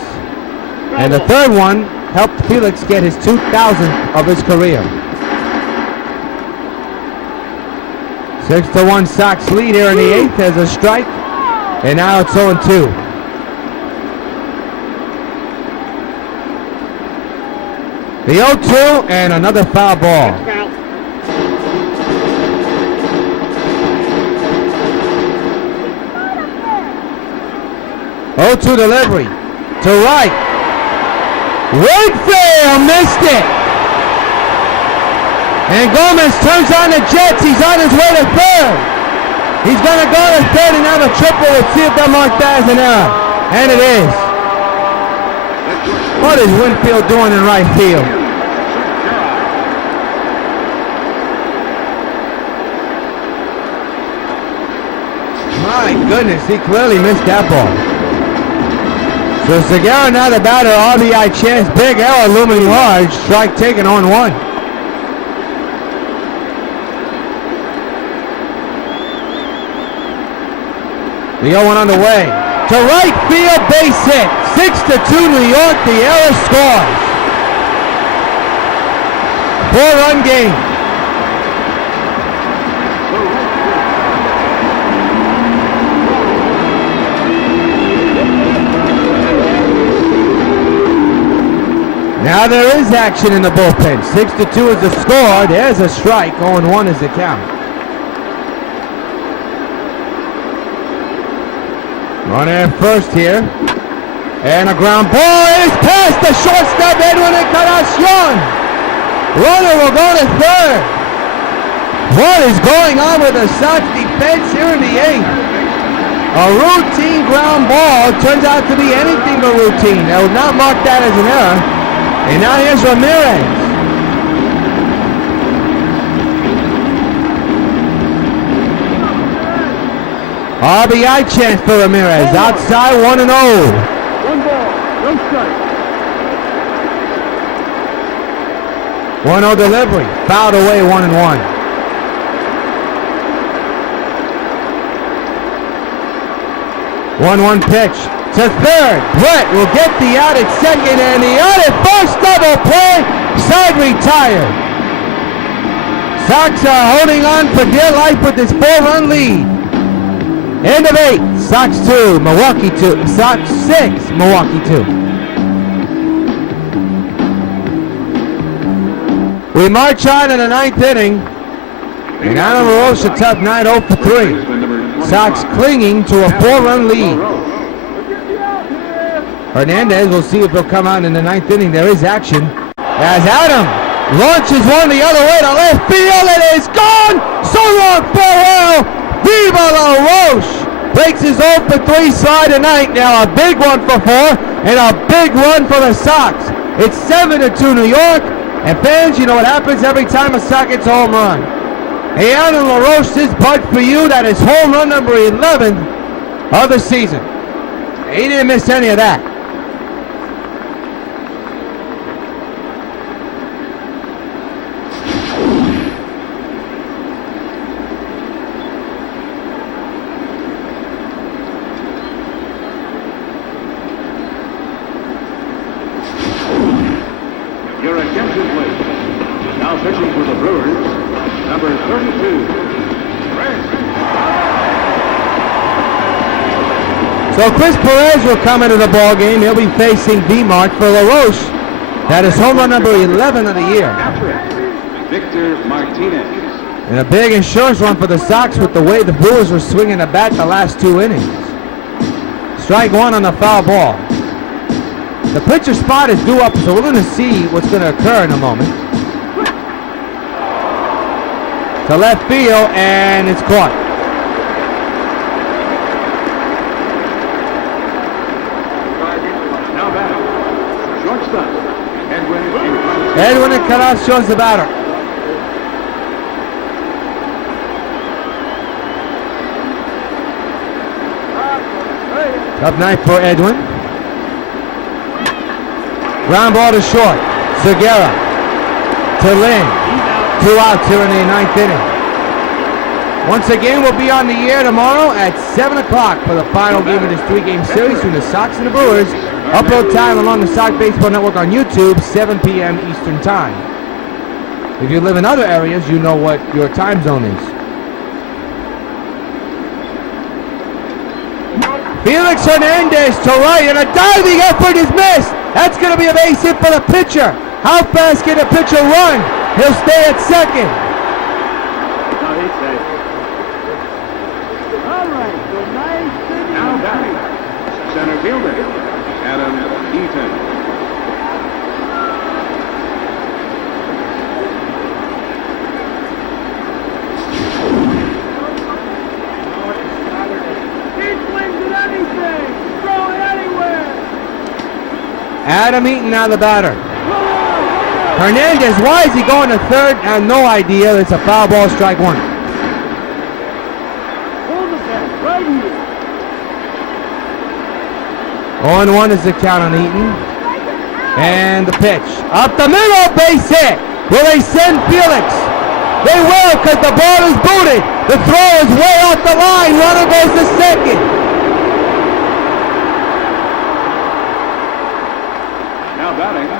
And the third one helped Felix get his 2,000th of his career. 6-1 Sox lead here in the 8th as a strike, and now it's 0-2. The 0-2 and another foul ball. 0-2 delivery to right. Wakefield missed it. And Gomez turns on the Jets. He's on his way to third. He's going to go to third and have a triple. We'll see if they'll mark that as an error. And it is. What is Winfield doing in right field? My goodness, he clearly missed that ball. So Segura now the batter, RBI chance, big error looming large, strike taken on 1. The 0-1 on the way. To right field, base hit. 6-2 New York, the error scores. 4-run game. Now there is action in the bullpen. 6-2 is the score. There's a strike. 0-1 is the count. Runner at first here. And a ground ball is past the shortstop, Edwin Encarnacion. Runner will go to third. What is going on with the Sox defense here in the 8th? A routine ground ball turns out to be anything but routine. They will not mark that as an error. And now here's Ramirez. RBI chance for Ramirez. Outside 1-0. 1 ball, 1 strike. 1-0 delivery. Fouled away 1-1. 1-1 pitch. To third, Brett will get the out at second, and the out at first, double play, side retired. Sox are holding on for dear life with this 4-run lead. End of 8, Sox 2, Milwaukee 2, Sox 6, Milwaukee 2. We march on in the 9th inning, and Adam LaRoche a tough night, 0 for 3. Sox clinging to a 4-run lead. Hernandez, we'll see if he'll come out in the 9th inning. There is action. As Adam launches one the other way to left field. It is gone. So long, farewell. Viva La Roche. Breaks his 0 for 3 slide tonight. Now a big one for 4 and a big run for the Sox. It's 7-2 New York. And fans, you know what happens every time a Sox gets a home run. Hey, Adam LaRoche, this bud for you. That is home run number 11 of the season. He didn't miss any of that. Your attention, please. Now pitching for the Brewers, number 32, So Chris Perez will come into the ball game. He'll be facing D-Mark for LaRoche. That is home run number 11 of the year. Victor Martinez. And a big insurance run for the Sox with the way the Brewers were swinging the bat the last 2 innings. Strike 1 on the foul ball. The pitcher spot is due up, so we're going to see what's going to occur in a moment. To to left field, and it's caught. Now batting. Shortstop. Edwin Caras shows the batter. Up night for Edwin. Ground ball to short. Segura to Lynn. 2 outs here in the 9th inning. Once again, we'll be on the air tomorrow at 7 o'clock for the final game of this 3-game series between the Sox and the Brewers. Upload time along the Sox Baseball Network on YouTube, 7 p.m. Eastern Time. If you live in other areas, you know what your time zone is. Felix Hernandez to right, and a diving effort is missed. That's going to be a base hit for the pitcher. How fast can the pitcher run? He'll stay at second. All right, so nice. Now batting. Center fielder. Adam Eaton. Adam Eaton now the batter. Hernandez, why is he going to third? I have no idea. It's a foul ball, strike one. Hold the bat right here. 0-1 is the count on Eaton. And the pitch. Up the middle, base hit. Will they send Felix? They will, because the ball is booted. The throw is way off the line. Runner goes to second.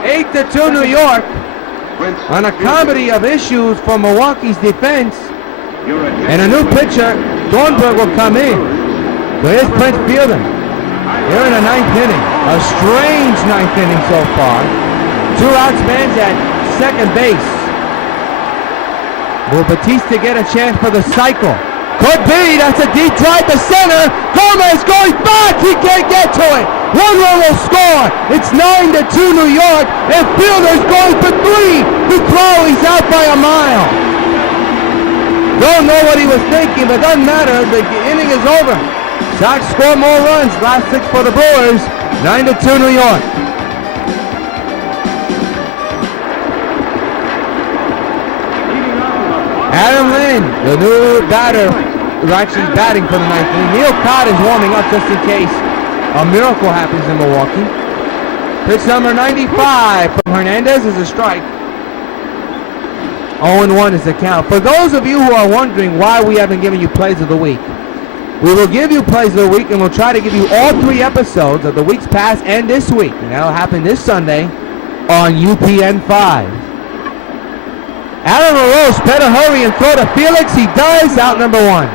8-2 New York on a comedy of issues for Milwaukee's defense. And a new pitcher, Thornburg, will come in. So here's Prince fielding. Here in the 9th inning. A strange 9th inning so far. 2 outs, man's at second base. Will Batista get a chance for the cycle? Could be. That's a deep drive to center. Gomez going back. He can't get to it. 1 run will score. It's 9-2 New York. And Fielder's going for 3. The throw, he's out by a mile. Don't know what he was thinking, but doesn't matter. The inning is over. Sox score more runs. Last 6 for the Brewers. 9-2 New York. Adam Lynn, the new batter, who's actually batting for the 9th inning. Neil Cott is warming up just in case a miracle happens in Milwaukee. Pitch number 95 from Hernandez is a strike. 0-1 is the count. For those of you who are wondering why we haven't given you plays of the week, we will give you plays of the week, and we'll try to give you all 3 episodes of the weeks past and this week. And that'll happen this Sunday on UPN 5. Adam Rios better hurry and throw to Felix. He does. Out number 1.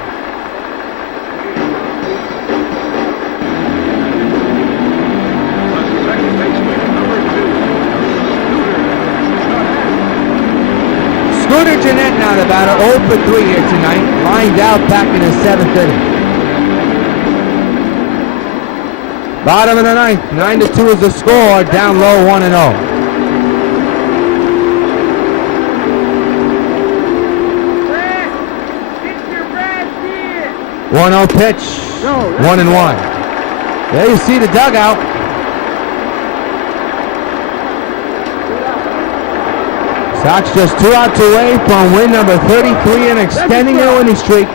Scooter Jeanette now the batter. 0 for 3 here tonight. Lined out back in the 7th inning. Bottom of the 9th. 9-2 is the score. Down low 1-0. 1-0 pitch, 1-1. There you see the dugout. Sox just 2 outs away from win number 33 and extending their winning streak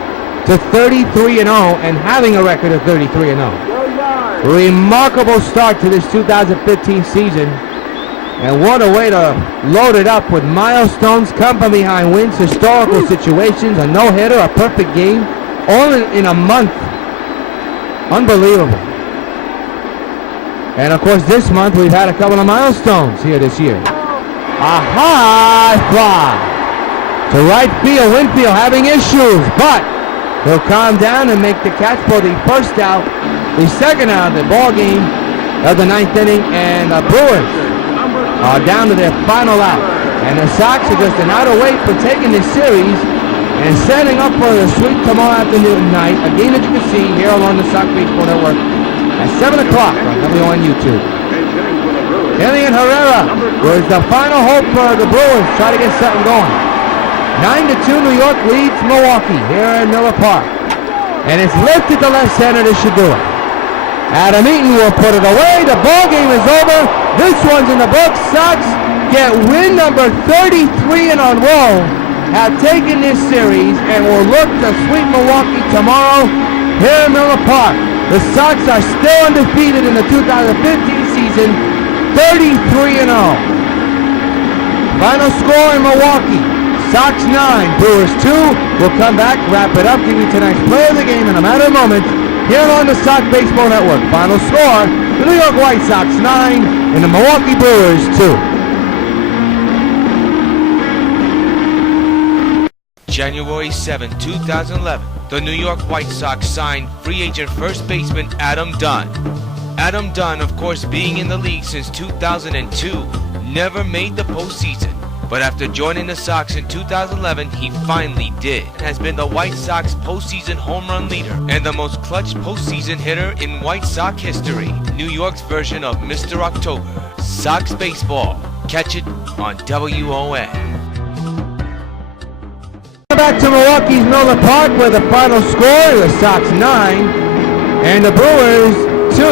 to 33-0 and having a record of 33-0. Remarkable start to this 2015 season. And what a way to load it up with milestones, come from behind wins, historical situations, a no-hitter, a perfect game. All in a month. Unbelievable. And of course this month we've had a couple of milestones here this year. A high fly to right field. Winfield having issues, but he'll calm down and make the catch for the first out, the second out of the ball game of the 9th inning, and the Brewers are down to their final out. And the Sox are just an out away for taking this series and setting up for the sweep tomorrow afternoon night, a game that you can see here along the Sox Baseball Network at 7 o'clock on WON YouTube. Elian Herrera was the final hope for the Brewers. Try to get something going. 9-2, New York leads Milwaukee here in Miller Park. And it's lifted to left center. This should do it. Adam Eaton will put it away. The ball game is over. This one's in the books. Sox get win number 33 in a row. Have taken this series and will look to sweep Milwaukee tomorrow here in Miller Park. The Sox are still undefeated in the 2015 season, 33-0. Final score in Milwaukee, Sox 9, Brewers 2. We'll come back, wrap it up, give you tonight's play of the game in a matter of moments here on the Sox Baseball Network. Final score, the New York White Sox 9 and the Milwaukee Brewers 2. January 7, 2011, the New York White Sox signed free agent first baseman Adam Dunn. Adam Dunn, of course, being in the league since 2002, never made the postseason. But after joining the Sox in 2011, he finally did. Has been the White Sox postseason home run leader and the most clutch postseason hitter in White Sox history. New York's version of Mr. October. Sox Baseball. Catch it on WON. Back to Milwaukee's Miller Park where the final score is the Sox 9 and the Brewers 2.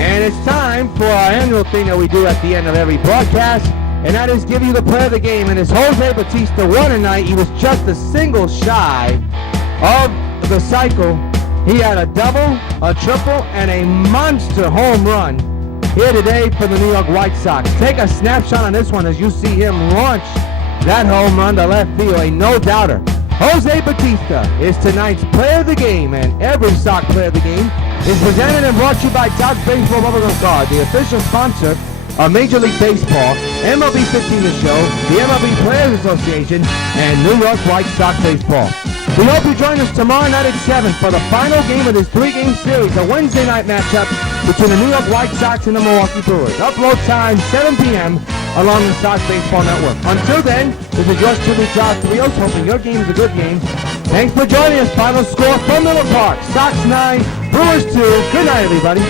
And it's time for our annual thing that we do at the end of every broadcast, and that is give you the play of the game. And as Jose Bautista won tonight, he was just a single shy of the cycle. He had a double, a triple, and a monster home run here today for the New York White Sox. Take a snapshot on this one as you see him launch that home run to left field, a no-doubter. Jose Bautista is tonight's player of the game, and every Sox player of the game is presented and brought to you by Sox Baseball Bubblegum Card, the official sponsor of Major League Baseball, MLB 15 The Show, the MLB Players Association, and New York White Sox Baseball. We hope you join us tomorrow night at 7 for the final game of this 3-game series, a Wednesday night matchup between the New York White Sox and the Milwaukee Brewers. Upload time 7 p.m. along the Sox Baseball Network. Until then, this is yours truly, Josh Rios, hoping your game is a good game. Thanks for joining us. Final score from Miller Park, Sox 9, Brewers 2. Good night, everybody.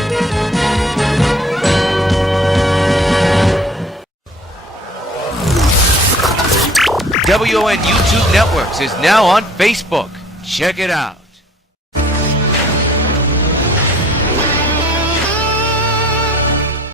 WON YouTube Networks is now on Facebook. Check it out.